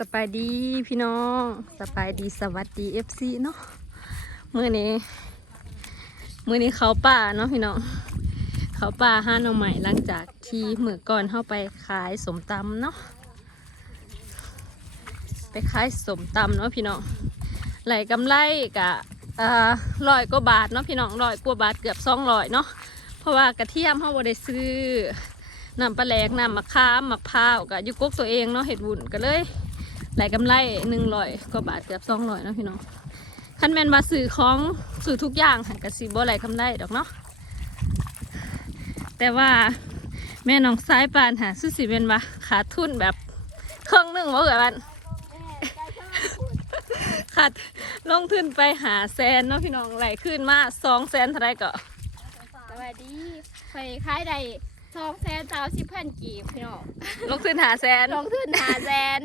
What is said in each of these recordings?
สบายดีพี่น้องสบายดีสวัสดีเอฟซีเนาะมื้อนี้มื้อนี้เขาป่าเนาะพี่น้องเขาป่าห้าหน่อใหม่หลังจากที่เมื่อก่อนเข้าไปขายสมตำเนาะไปขายสมตำเนาะพี่น้องไหลกำไรกะเอ่ออยกว่าบาทเนาะพี่น้องร้อยกว่าบาทเกือบสองร้อยเนาะเพราะว่ากระเทียมเขาบ่ได้ซื้อนำปลาแหลกนำมะขามมะพร้าวกะยุกกตัวเองเนาะเห็ดบุญก็เลย ไหลกำไรหนึ่งร้อยกว่าบาทเกือบสองร้อยเนาะพี่น้องคันแมนมาสื่อของสื่อทุกอย่างหันกระสีบ่ไหลกำไรดอกเนาะแต่ว่าแม่น้องสายปานหาสุสิเป็นว่าขาดทุนแบบเครึ่งนึ่งว่าเกิดมันขาดลงทุนไปหาแสนเนาะพี่น้องไหลขึ้นมาสองแสนเท่าไรก็สวัสดีไปขายได้ ทองแสนสาวสิบพันกีบพี่น้องลงทุนหาแสนลงทุนหาแสน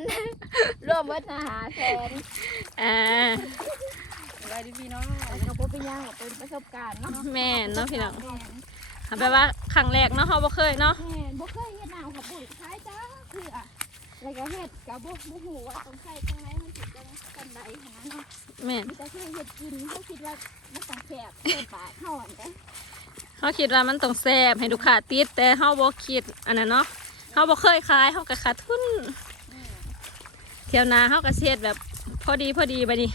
รวมเบิดหาแสนอ่าสวัสดีพี่น้องแล้วก็บ่เป็นหยังเป็นประสบการณ์เนาะแม่นเนาะพี่น้องแม่นหาแปลว่าครั้งแรกเนาะเขาบ่เคยเนาะแม่นบ่เคยเฮ็ดหน้าขับปุ๋ยขายจ้าคืออะแล้วก็เฮ็ดก็บ่บ่ฮู้ว่าต้องใช้จังไดมันสิจังกันใดหาเนาะแม่นมีแต่แค่เฮ็ดกินเขาคิดว่ามันต้องแซ่บเพิ่นปากเฮาอันเด้อ เขาคิดว่ามันต้องแซ่บให้ลูกค้าติด แต่เขาบ่คิดอันนั้นเนาะเขาบ่เคยขายเขาก็ขาดทุนเที่ยวนาเขาก็เฮ็ดแบบพอดีพอดีบัดนี้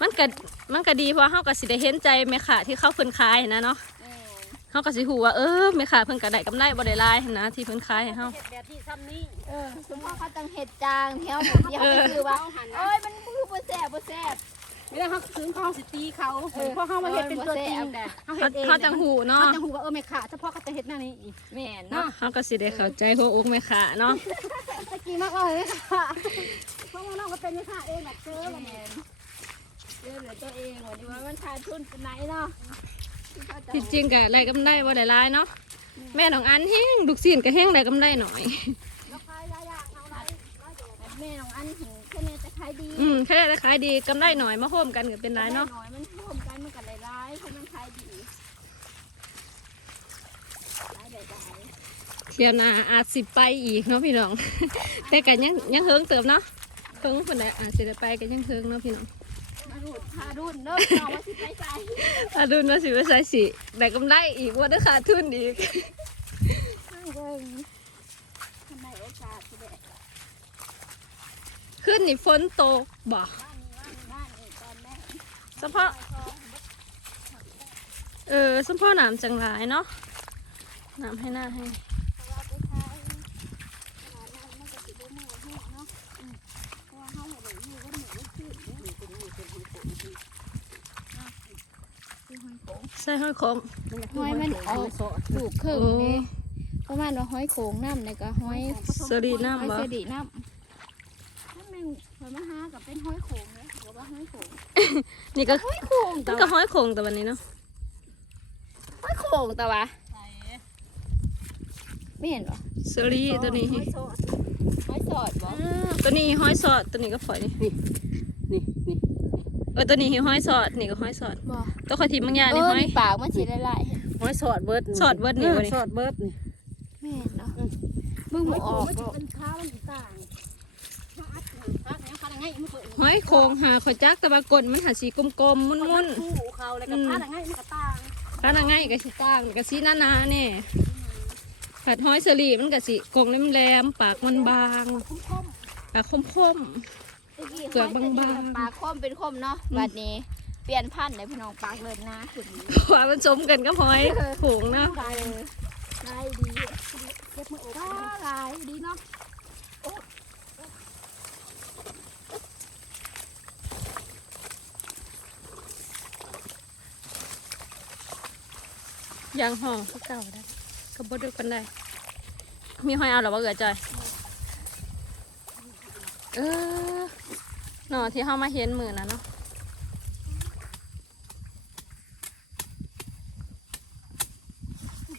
มันก็มันก็ดีเพราะเขาก็สิได้เห็นใจแม่ค้าที่เขาเพิ่นขายนะเนาะแม่นเขาก็สิฮู้ว่าเออแม่ค้าเพิ่นก็ได้กำไรบ่ได้หลายหั้นนะที่เพิ่นขายให้เฮาแบบที่ซ้ำนี้เออสมมติเขาต้องเห็ดจางแถวหมดเดียวเออก็คือว่าเอ้ยมันคือบ่แซ่บบ่แซ่บ ไม่ได้เขาถึงเขาสิตีเขาเออเพราะเขามาเห็ดเป็นตัวจริงเออแต่เขาเขาเห็ดเองเขาจังฮู้เนาะเขาจังหูว่าเออไม่ขาดเฉพาะเขาจะเห็ดหน้านี้อีกแม่นเนาะเนาะเขาก็สิได้เข้าใจหัวอกแม่ค้าเนาะตะกี้มากเลยค่ะเพราะว่าน้องก็เป็นไม่ขาดเองแบบเจอแม่นเรื่องเหลือตัวเองวันนี้ว่ามันขาดทุนปานไหนเนาะที่จริงก็ได้กำไรบ่ได้หลายเนาะแม่น้องอันแฮงลูกศิษย์ก็แฮงได้กำไรหน่อยแล้วขายยายาเอาไร แม่ของอันถึงแค่นี้จะขายดีอืมแค่ได้ขายดีกำไรหน่อยมาโฮมกันก็เป็นหลายเนาะน้อยมันรวมกันมันก็หลายๆเพราะมันขายดีขายได้เที่ยวหนาอาจสิไปอีกเนาะพี่น้อง แต่ก็ยังยังเฮิงเติมเนาะเฮิงคนใดอาจสิได้ไปก็ยังเฮิงเนาะพี่น้องมารุ่นพารุ่นเด้อน้องว่าสิไปใส่อาดุนว่าสิว่าใส่สิได้กำไรอีกว่าได้ขาดทุนอีกนั่งเบิ่งทำไมโอกาสสิได้ ขึ้นนี่ฝนตกบ่บ้านนี้บ้านนี้บ้านนี้ตอนแม่เฉพาะเออเฉพาะน้ำจังหลายเนาะน้ำให้หน้าให้เราไปขายตลาดนั้นมันก็สิบ่มื้อฮู้เนาะอืมเพราะว่าเฮาบ่ได้อยู่กับหมูขึ้นเนี่ยเป็นหมูเป็นหอยโขงคือหอยโขงใส่ห้อยคมหอยมันออกถูกครึ่งโอ้นี่ประมาณว่าหอยโขงน้ำแล้วก็หอยสรีหอยน้ำบ่เสดีน้ำนั่นแม่งหอยมะฮา กับเป็นหอยโขงเลยบอกว่าหอยโขงนี่ก็หอยโขงมันก็ห้อยคงแต่วันนี้เนาะหอยโขงแต่ว่าไม่เห็นหรอสรีตัวนี้หอยสอดหอยสอดบ่ตัวนี้ห้อยสอดตัวนี้ก็ฝอยนี่นี่นี่เออตัวนี้ห้อยสอดนี่ก็ห้อยสอดบ่ตัวขอยทิมบางอย่างเอนี่อห้อยมีปากมันสีลายหอยสอดเบิร์ดสอดเบิดนี่บ่นี่สอดเบิร์ดนี่ๆไม่เห็นเนาะมึงหบ่อยอโของกมันหรอกเป็นข้าวมันต่างข้าวอัด ข้าวเนี่ยข้าวยังไงมันเปิดห้อยโคงหาขอยจักแต่ว่ากลมันหาสีกลมๆมุนคู่เขาเลยกับข้าวยังไงมันก็ต่างๆร้านง่ายกับสีต่างกับสีหนาๆเนี่ยผัดห้อยสลีมันกับสีกงแหลมๆปากมันบางคุ้มปากคมตะกี้เปลือกบางๆหอยจะปากคมเป็นคมเนาะบัดนี้เปลี่ยนพันธุ์เลยพี่น้องปากเลิศนะขึ้นๆว่ามันสมกันกับห้อยโขงเนาะลายลายดีเก็บมืออกก็ลายดีเนาะ ยางห่อก็เก่าได้ก็บ่ดึกกันได้ มีห้อยเอาหรอว่าเอือจอยเออหน่อที่เฮามาเห็นมือนะเนาะ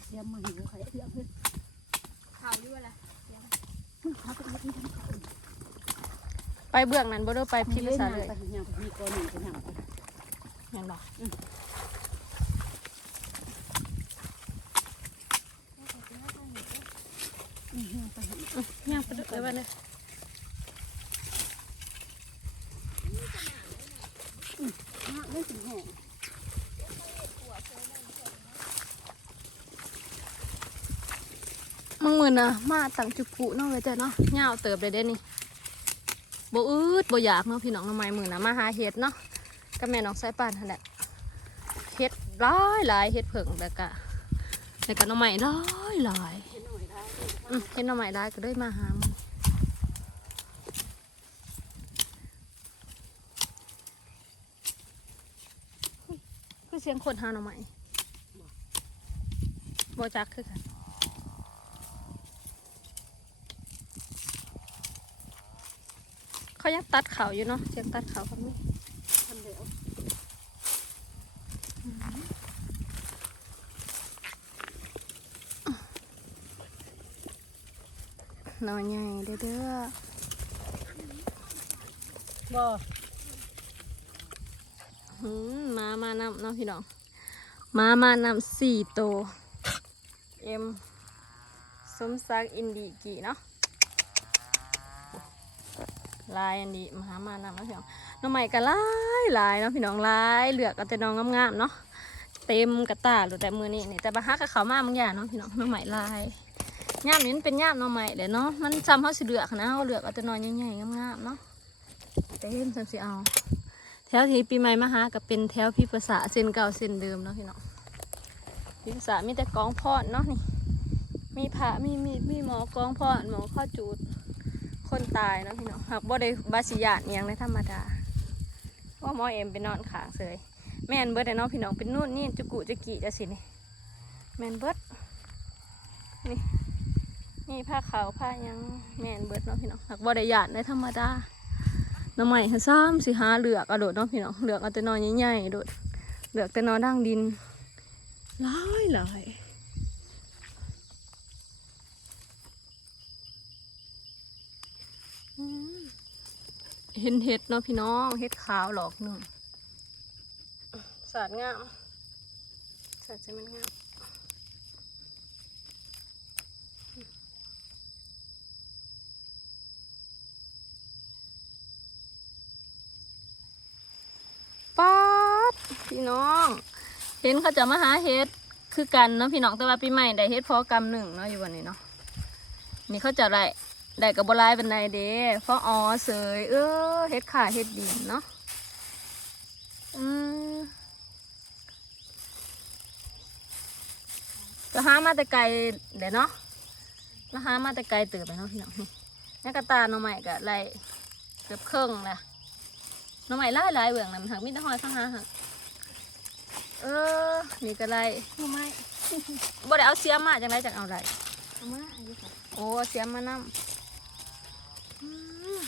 เสียมันอยู่ใครเสียเพื่อนข่าวอยู่อะไรเขาเป็นที่ทำข้าวไปเบื้องนั้นบ่ได้ไปพิมพ์ภาษาเลยไปยังมีก้อนหนึ่งไปยังยังดอ ย่างไปดูเลวันนี้ไม่ถึงหงมังมือนะมาตั้งจุกุน้องเลยจ้ะเนาะเงาเติบเลยเด้นี่โบอืดโบอยากเนาะพี่น้องน้องไม้มือนนะมาหาเห็ดเนาะก็แม่น้องใส่ป่านนั่นแหละเห็ดร้อยหลายเห็ดเผิงแต่กะแต่กะน้องไม้ร้อยหลาย เห็ดหน้องใหม่ได้ก็เลยมาหามึงคือเสียงคนหาหน้องใหม่บ่จักคือกันเขายังตัดเขาอยู่เนาะเสียงตัดเขาเขาไม่ ทำเดี๋ยว นอนใหญ่เด้อเด้อบ่หืมมามานำเนาะพี่น้อง มามานำสี่โตวเอ็มสมศักดิ์อินดีกี่เนาะลายอันดีมาหามานำเนาะพี่น้องน้องใหม่ก็หลายหลายเนาะพี่น้องหลายเหลือกเอาแต่น้องงามๆเนาะเต็มกระตาหรือแต่มือนี่นี่แต่บาฮักกับเขามาบางอย่างเนาะพี่น้องน้องใหม่ลาย ย่ามนี้มันเป็นย่ามน้องใหม่เลยเนาะ มันจำเขาสิเหลือกนะเขาเหลือกเอาแต่น้อยใหญ่ๆงามๆเนาะเต็มจำสิเอา แถวที่ปีใหม่มาหากับเป็นแถวพิภาษาเส้นเก่าเส้นเดิมเนาะพี่น้องพิภาษามีแต่กองพอดเนาะนี่ มีพระมีมีมีหมอกองพอดหมอข้อจูด คนตายเนาะพี่น้องหากบ่ได้บาสิยาดเนียงในธรรมดา ว่าหมอเอ็มไปนอนขางเสยแม่นเบิดแต่น้องพี่น้องเป็นนู่นนี่จุกุจุกิจะสินี่แม่นเบิร์ดนี่ นี่ผ้าขาวผ้ายังแม่นเบิดเนาะพี่น้องหากบ่ได้ยาดในธรรมดาน้ำใหม่ค่ะซ้ำสิหาเหลือกอาโดดเน้องพี่น้องเหลือกเอาแต่นอนใหญ่ๆโดดเหลือกแต่นอนดังดินหลายหลยเห็นเห็ดเนาะพี่น้องเห็ดขาวหลอกหนึ่งสาดงามสาดจะมันงาม ป๊าดพี่น้อง เห็นเขาจะมาหาเห็ดคือกันเนาะพี่น้องแต่ว่าปีใหม่ได้เห็ดพอกำหนึ่งเนาะอยู่วันนี้เนาะนี่เขาจะได้ได้กับบลายเป็นไดเด้เพราะอ๋อเสยเออเห็ดขาเห็ดดินเนาะอืมก็หามาแต่ไกลเดี๋ยวเนาะแล้วหามาแต่ไกลเติบไปเนาะพี่น้องนี่นี่กระตาหน่อใหม่ก็ไล่เกือบครึ่งละ น่อใหม่ไล่หลายเบื้องนะมันหักมิตรหอยข้างหาหักเออนี่ก็ได้ทำไมบ่ได้เอาเสียมมาจังไรจังเอาไรทำไมอายุค่ะโอ้เอาเสียมมานำอืม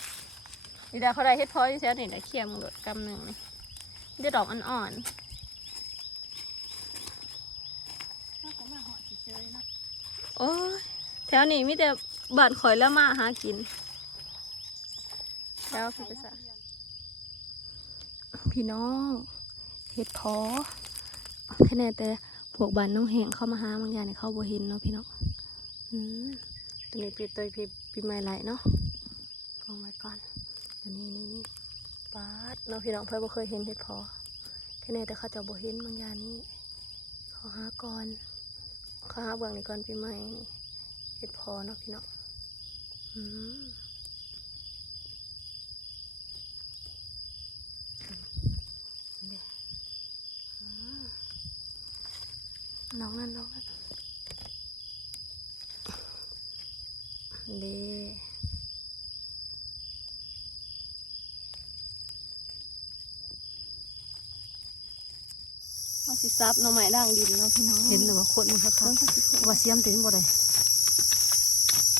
นี่ดาเขาได้เฮ็ดพอที่แท้นี่ได้เคี่ยมงโดดกำหนึ่งนี่ได้ดอกอ่อนถ้าเขามาหอดสิเจอนะๆโอ้ยแถวนี้มีแต่บ้านข่อยแล้วมาหากินแล้วพี่ภาษา พี่น้องเฮ็ดพอแค่แน่แต่พวกบ้านน้องแหงเข้ามาหาบางอย่างเนี่ยเขาบ่เห็นเนาะพี่น้องอืมตัวนี้ปีตัวปีปีใหม่ไหลเนาะกองไว้ก่อนตัวนี้นี่นี่ปาดเราพี่น้องเพื่อนบ่เคยเห็นเห็ดพอแค่นี้แต่เขาจะบ่เห็นบางอย่างนี้ขอหาก่อนขอหาเบื้องนี้ก่อนปีใหม่นี่เห็ดพอเนาะพี่น้องอืมเด้อืม น้องนั่นน้องนั่นด้เขาสิซับน่องไม้ด่างดินเนาะพี่น้องเห็นหรือว่าคนมันคักเพิ่งเขาสิๆว่าเสียมเต็มบ่ได้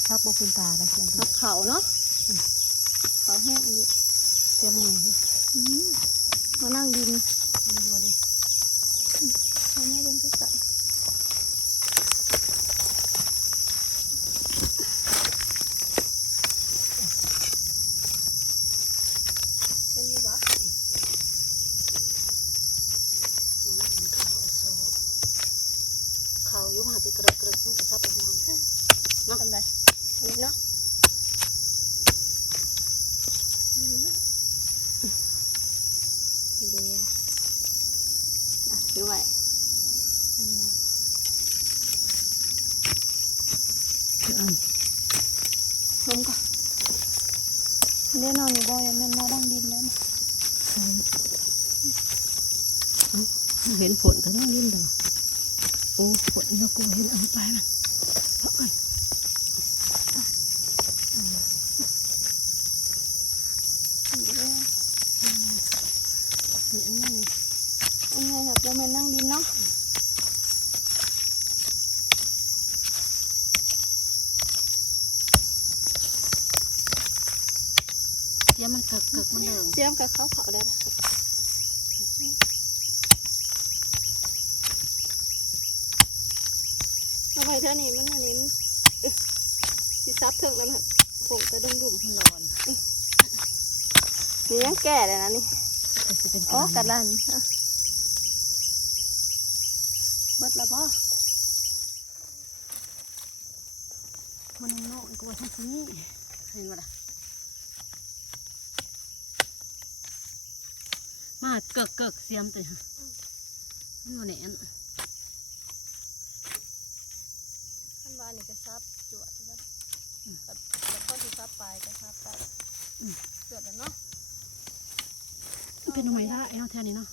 ทับโบ่เป็นตาเสียซับเขาเนาะ ไกระกระมึงจะซับไปหางเนาะทำได้เนาะเดี๋ยวอะด้วยอันนั้นลมก่อนเดี๋ยวนอนอยู่บ่อยมันมาดังดินแล้วนะเห็นฝนก็ต้องดินเลย โอ้ฝนเรากูเห็นเอาไปมันเพราะกันนี่อันนี้อันนี้ครับบ่แม่นั่งดินเนาะเสียมันเกิกเกิกมันเดิงเสียมกับเขาเขาได้นะ เอาไปเท่านี้มันอันนี้มันเอ้อสิซับถึงแล้วมันผงกระดุมดุมมันร้อนนี่ยังแก่เลยนะนี่แต่สิเป็นอ๋อการะรลันอะเบิดและบ่มันโน่นกูว่าทั้งนี้เห็นบ่ล่ะมาเกิกเกิกเสียมตัวฮะมันบ่แน่นขั้นบ้ นนี่ก็ซับจวดใช่ไหมกับแล้วก็ที่ซับปลายก็ซับไปจวดแล้วเนาะมันเป็นทำไมได้เอาแท่นี้เนาะ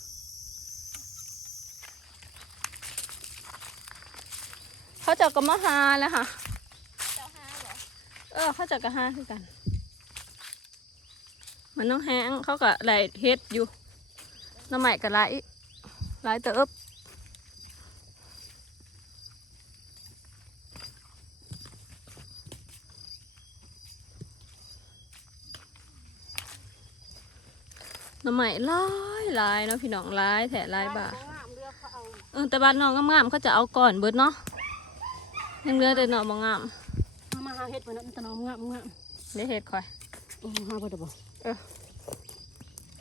เขาเจะก็มาหาแล้วค่ะเออเขาเจะก็หาคือกัน มันต้องแห้งเขาก็ไหลเฮ็ดอยู่น้ำใหม่ก็ไหลไหลเติบ น้ำใหม่หลายหลายเนาะพี่น้องหลายแถหลายบาทเรือเขาเอาเออแต่บ้านน้องงามๆเขาจะเอาก่อนเบิดเนาะยังเหลือแต่หน่อบ่งามมามาหาเห็ดมันตะนอมงามงามเดี๋ยวเฮ็ดค่อยโอ้หาบ่ได้บ่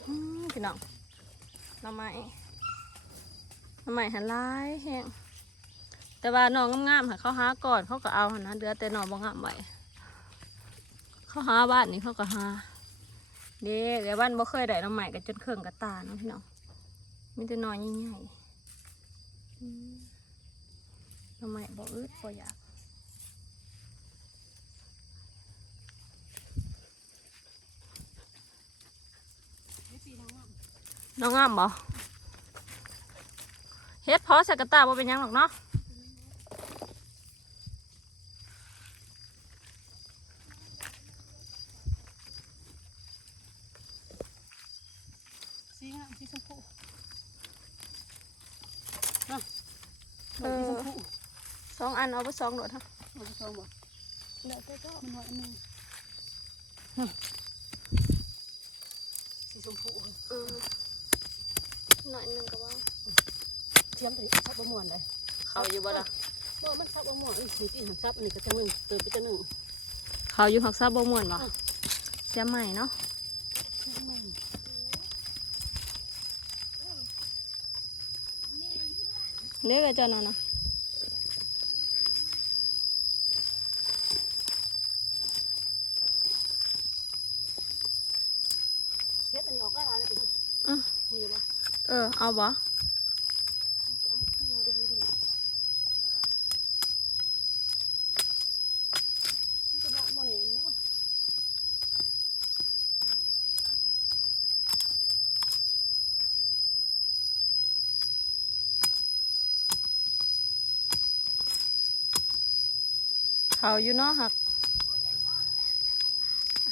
อืมพี่น้องหน่อไม้หน่อไม้หันหลายแห้งแต่ว่าน้องงามๆค่ะเขาหาก่อนเขาก็เอาหันนะเหลือแต่หน่อบ่งามไว้เขาหาบ้านนี้เขาก็หา เด็กแต่บ้านบ่เคยได้หน่อไม้กันจนเครื่องกระตาเนาะพี่น้องมีแต่น่อใหญ่ๆอืมหน่อไม้บ่อึดบ่อยากน้องงามบ่เฮ็ดเพอสกตาบ่เป็นยังหรอกเนาะ สีงามสีชมพูเนาะดอกสีชมพู สองอั นเอาไปสองโดดฮะเอาไปซองบ่เดี๋ยวเจ้ามันว่าอันหนึงสีชมพูเออหน่อยหนึงก็ว่าเทียมตัวนี้ซับบะม่วนเลยเขาอยู่บ่ล่ะบ่มันซับบะม่วนอีกสีที่หันซับอันนี้ก็จะหนึ่งเติมไปจะหนึ่งเขาอยู่หักซาบ่ม่วนบ่เสียใหม่เนาะเด้อกับเจ้าเนาะเนาะ เฮ็ดอันนี้ออกก็ได้นะพี่น้อง อือ นี่บ่ เออ เอาบ่เอาเอาที่เราดูดูมันจะเขาอยู่เนาะหัก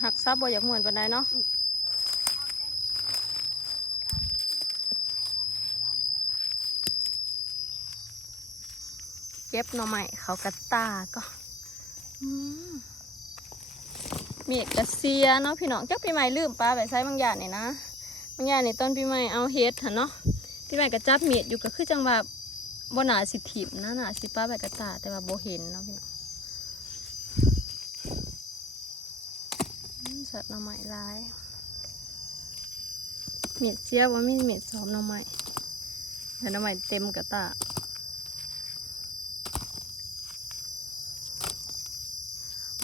หักซาบ่อยากม่วนปานใดเนาะ ก็บหน่อไม้เขากระตาก็มเมีกระเซียเนาะพี่น้องเจักปีใหม่ลืมปลาไปใส่บางอย่างนี่นะบางอย่างนี่ต้นปีใหม่เอาเฮ็ดหันเนาะปีใหม่ก็จับเมียดอยู่ก็คือจังว่าบ่หนาสิถิมนะหนาสิปลาไปกระตาแต่ว่าโบเห็นเนาะพี่น้องสัตว์หน่อไม้หลายเมียดเสียว่ามีเมียดสอมหน่อไม้แต่หน่อไม้เต็มกระตา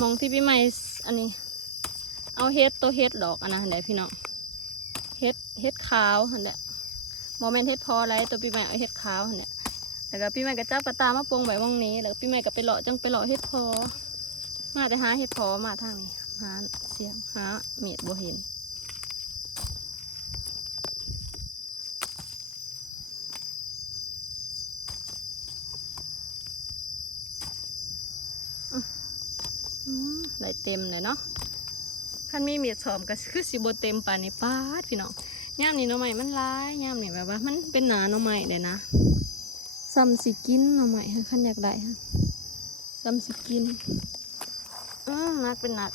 มองที่พี่ใหม่อันนี้ เอาเฮ็ดตัวเฮ็ดดอกอันนะเดี๋ยวพี่น้องเฮ็ดเฮ็ดขาวอันเดียโมเมนต์เฮ็ดพอไรตัวพี่ใหม่เอาเฮ็ดขาวอันเดียแล้วก็พี่ใหม่ก็จับกระตามาปงไว้วงนี้ แล้วก็พี่ใหม่ก็ไปเลาะจังไปเลาะเฮ็ดพอ มาแต่หาเฮ็ดพอมาทางนี้หาเสียงหาเมียดบ่เห็น ได้เต็มเลยเนาะคันมีเมียดสอมก็คือสิบเต็มปานนี้ปาดพี่น้องย่ามนี่หน่อไม้มันร้ายย่ามนี่แบบว่า มันเป็นหนาหน่อไม้เลยนะซ้ำสิกินหน่อไม้ค่ะคันอยากได้ค่ะซ้ำสิกินอืมนักเป็นหนัก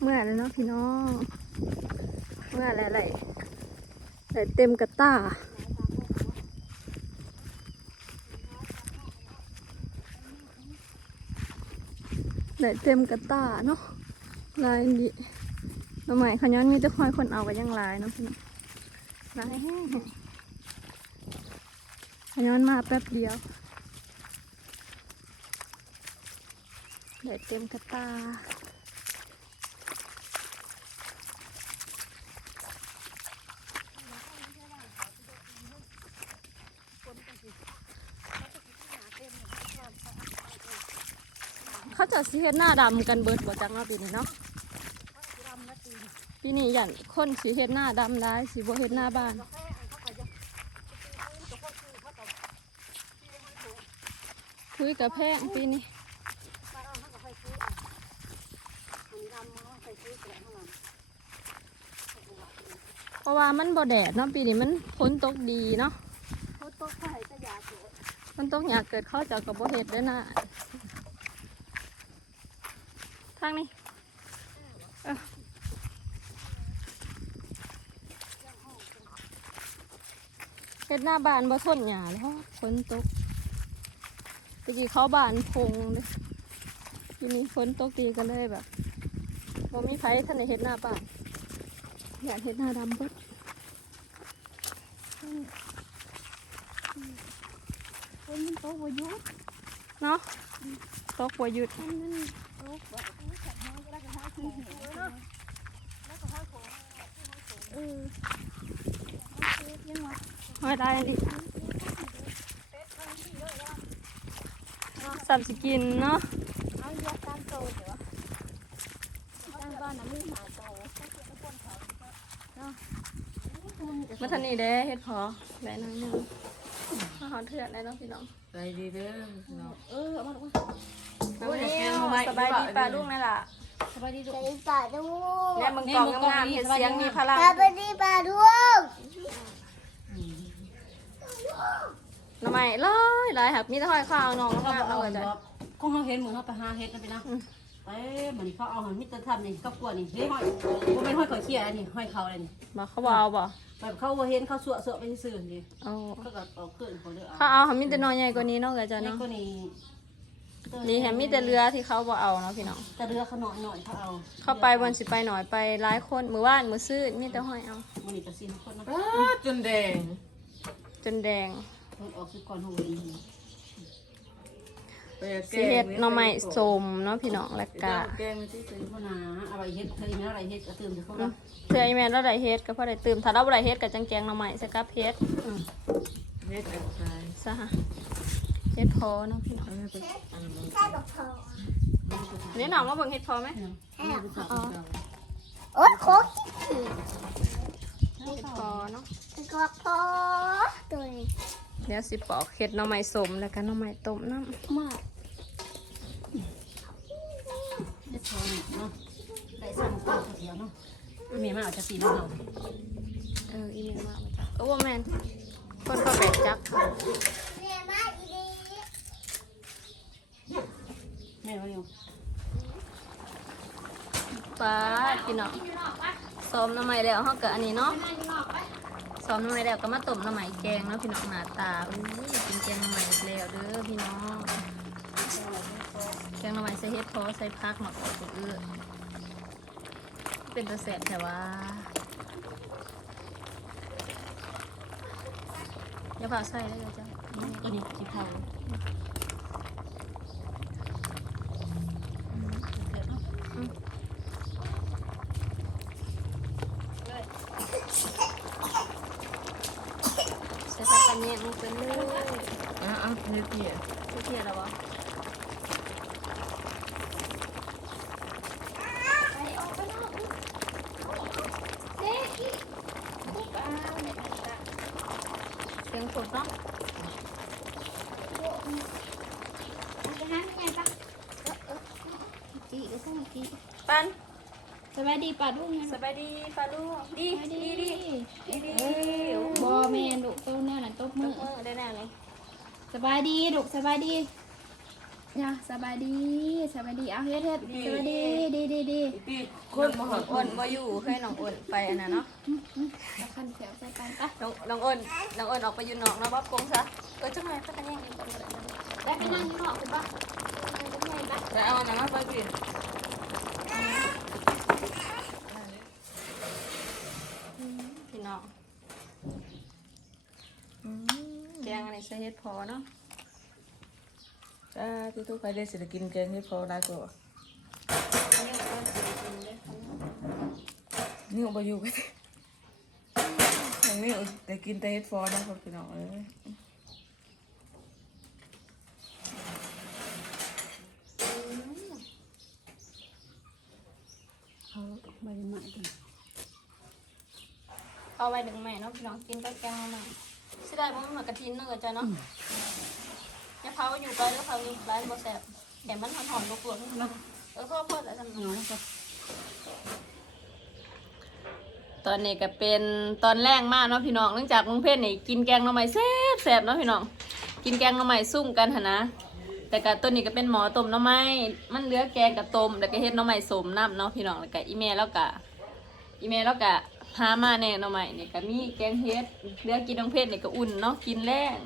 เมื่อแล้วเนาะพี่น้องเมื่ออะไรอะไรไหล เต็มกระต้าไหลเต็มกระต้าเนาะลายดีทำไมขย้อนมีแต่คอยคนเอาไปยังลายเนาะพี่น้องลายแห้งขย้อนมาแป๊บเดียวไหลเต็มกระต้า จะสิเฮ็ดหน้าดำกันเบิดบ่จังเนาะปีนี้เนาะปีนี้ยันคนสิเฮ็ดหน้าดำได้สิบ่เฮ็ดหน้าบ้านคุยกับแพงปีนี้เพราะว่ามันบ่แดดเนาะปีนี้มันฝนตกดีเนาะเขาตกไข่จะอยากเกิดมันต้องอยากเกิดข้าจากกับบ่เฮ็ดด้วยนะ ทางนี้เออเฮ็ดหน้าบ้านบ่ทนหยาแล้วฝนตกตะกี้เขาบ้านพงเลยทีนี้ฝนตกดีก็เลยแบบบ่มีไผท่านได้เฮ็ดหน้าบ้านอยากเฮ็ดหน้าดำเบิดคนมันโตบ่หยุดเนาะตกบ่หยุดมันนั่นโตบ่รู้จักน้อยก็ได้ก็ ห้อยได้ดิสับสกินเนาะเอายาการโตเดี๋ยวตั้งบ้านน่ะมีหาโตมาทันนี้เด้เฮ็ดพอได้น้อยหนึงมาหอนเถื่อนได้เนาะพี่น้องไปดีเด้อเนาะเออเอามาดูน้องนิวสบายดีป่าลุงนั่นล่ะ สบายดีใจป่าดูแม่มึงกองงามๆเฮ็ดเสียงมีพลังสบายดีป่าดูหน่อไม้ร้อยหลายหักมีแต่ห้อยข้าวน้องงามๆเอาไว้จ้ะคงเขาเห็นเหมือนเขาไปหาเห็ดนั่นไปนะไปเหมือนเขาเอาหันมิตรทำนี่ก็กลัวนี่เฮ้ยห้อยว่าเป็นห้อยข่อยเขี้ยอันนี้ห้อยเขาอะไรนี่มาเขาบ่เอาบ่แบบเขาว่าเห็นเขาสวะสวะไปซื่อๆนี่เอาเขาก็เอาเกินเขาเลยเขาเอาหันมีแต่น้อยใหญ่กว่านี้เนาะเอ้ยจ้ะนี่เนาะก็นี่ นี่แฮมมีแต่เรือที่เขาบ่เอาเนาะพี่น้อง แต่เรือเขาหน่อยหน่อยเขาเอาเข้าไปวันสิไปหน่อยไปหลายคนมื้อวานมื้อซื้อมีแต่ห้อยเอา มันนี่กระซินคนนะจนแดง จนแดงมันออกคือก่อนหัวอีไปแกสิเฮ็ดหน่อไม้สมเนาะพี่น้องแล้วก็แกงมันที่ใส่พนาอะไรเฮ็ดเคยมีอะไรเฮ็ดกระตืมจะเขาอืละมเพื่ออีแม่นเราได้เฮ็ดก็พอได้ตื่มถ้าเราบ่ได้เฮ็ดก็จังแกงหน่อไม้ใส่กับเฮ็ดเม็ดกับชายซะฮะ เฮ็ดพอเนาะพี่น้องอันนี้เป็นอันนั้นแค่กับพอนี่น้องมาเบิ่งเฮ็ดพอไหมอ๋อโอ๊ยโคกเฮ็ดพอเนาะก็พอตัวนี้เดี๋ยวสิปอกเฮ็ดหน่อไม้สมแล้วก็หน่อไม้ต้มน้ำมากเฮ็ดทองเนาะได้สั่งข้าวเดียวเนาะมีมาเอาจะตีน้องเราเอออีแม่มาว่าจ้ะเออว่าแม่นคนเขาแบกจักค่ะแม่มาอีดี แม่ว่าอยู่ป้าดพี่น้องซ้อมหน่อไม้แล้วเฮาก็อันนี้เนาะซ้อมหน่อไม้แล้วก็มาต้มหน่อไม้แกงเนาะพี่น้องหน้าตาอุ้ยกินแกงหน่อไม้แล้วเด้อพี่น้องแกงหน่อไม้ใส่เฮ็ดพอใส่ผักหมักออกตัวเอื้อเป็นตะแสบแต่ว่าอย่าพาใส่เลยจ้ะก็นี่ที่เขา พักกันเนี่ยลงไปเลย อะเอาเนื้อเปีย ทุกเทียแล้ววะ ไปออกไปนอกเด็กอีกปุ๊บอ้าวเนี่ยมันจะ เสียงฝนเนาะ มันจะหาไม่ไงปะเออเออจีก็ต้องจี ปันสบายดีป่ะลูกไงสบายดีปลาลูกดีสบายดีดีดีดีบอแมนลูกต้นเนี่ยน่ะตบมืมืออมือได้แน่เลยสบายดีลูกสบายดีเนี่ยสบายดีสบายดีเอาเฮ็ดเฮ็ดสบายดีดีดีดีปีคนมาหออ้นมาอยู่ให้น้องอ้นไปอันนั้นเนาะแล้วคันเสียวใส่กันปะน้องน้องอ้นน้องอ้นออกไปอยู่นอกนะบ๊อบกงซะเออจังไรพักกันแย่งกันก่อนก็ได้นะได้ไปนั่งอยู่นอกคุณปะไปตรงไหนปะแล้วเอาน้ำมาปีพี่น้อง แกงอันนี้ใส่เฮ็ดพอเนาะจ้าที่ทุกใครได้สิกินแกงให้พอได้ก็อันนี้อ้นสิได้กินเด้อนี่อุบอยู่กันอย่างนี้แต่กินแต่เฮ็ดฟอนะพี่น้องเอ้ยเขาใบไม้กันเอาไว้ดึงใหม่เนาะพี่น้องกินก็แกงมาใหม่ สิได้บ่มันกระทินเนื้อจ้ะเนาะอย่าเผาอยู่ไปแล้วเผาอยู่ร้านบ่แซ่บแต่มันหอมๆกลัวๆเนาะเออพ่อพ่อแล้วซั่นน้องก็ตอนนี้ก็เป็นตอนแรกมากเนาะพี่น้องเนื่องจากลุงเพชรนี่กินแกงหน่อไม้แซ่บแซ่บเนาะพี่น้องกินแกงหน่อไม้ซุ่มกันหนนะ แต่กะตัวนี้ก็เป็นหมอต้มหน่อไม้มันเหลือแกงกับต้มแล้วก็เฮ็ดหน่อไม้สมน้ำเนาะพี่น้องแล้วก็อีเมลแล้วก็อีเมลแล้วก็ หามาแน่หน่อไม้นี่ก็มีแกงเฮ็ดเลือกินน้องเพชรนี่ก็อุ่นเนาะกินแรง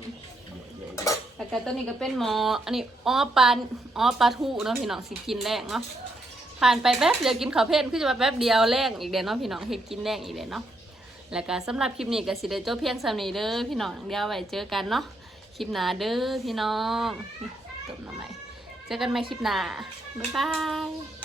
แล้วก็ตัวนี้ก็เป็นหมอ อันนี้อ้อปลาอ้อปลาทูเนาะพี่น้องสิกินแรงเนาะผ่านไปแป๊บเดียวกินข้าวเพลนคือจะมาแป๊บเดียวแรงอีกเด้อเนาะพี่น้องเฮ็ดกินแรงอีกเด้อเนาะแล้วก็สำหรับคลิปนี้ก็สิได้จบเพียงสำนี้เด้อพี่น้องเดี๋ยวไว้เจอกันเนาะคลิปหน้าเด้อพี่น้องตบหน่อไม้เจอกันใหม่คลิปหน้าบ๊ายบาย